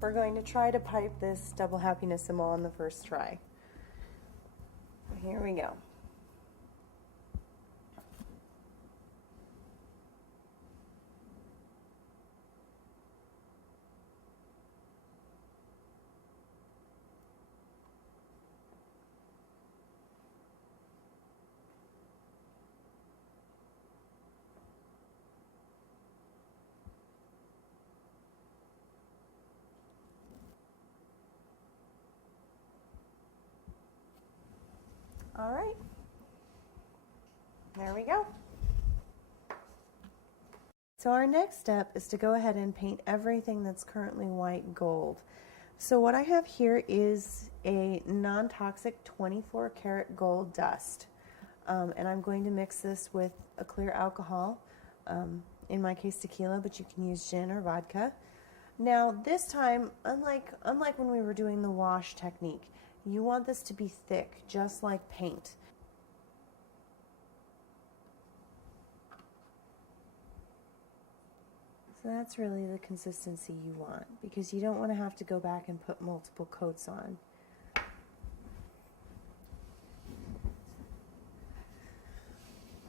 We're going to try to pipe this double happiness symbol on the first try. Here we go. All right, there we go. So our next step is to go ahead and paint everything that's currently white gold. So what I have here is a non-toxic 24 karat gold dust. And I'm going to mix this with a clear alcohol, in my case tequila, but you can use gin or vodka. Now this time, unlike when we were doing the wash technique, you want this to be thick, just like paint. So that's really the consistency you want, because you don't want to have to go back and put multiple coats on.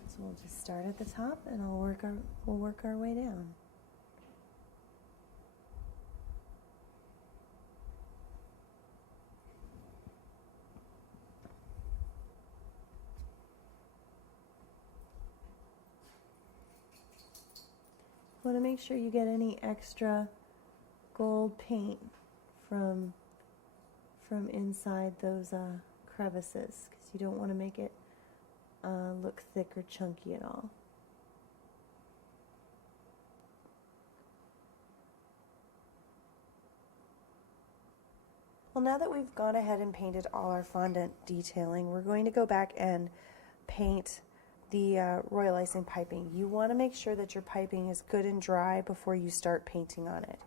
So we'll just start at the top and we'll work our way down. Want to make sure you get any extra gold paint from inside those crevices, because you don't want to make it look thick or chunky at all. Well, now that we've gone ahead and painted all our fondant detailing, we're going to go back and paint the royal icing piping. You want to make sure that your piping is good and dry before you start painting on it.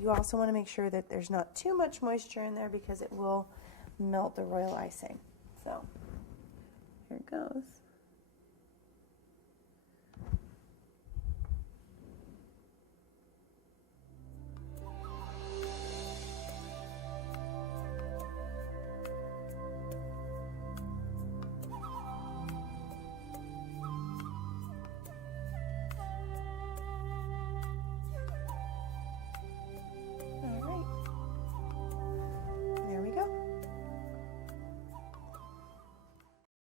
You also want to make sure that there's not too much moisture in there, because it will melt the royal icing. So here it goes.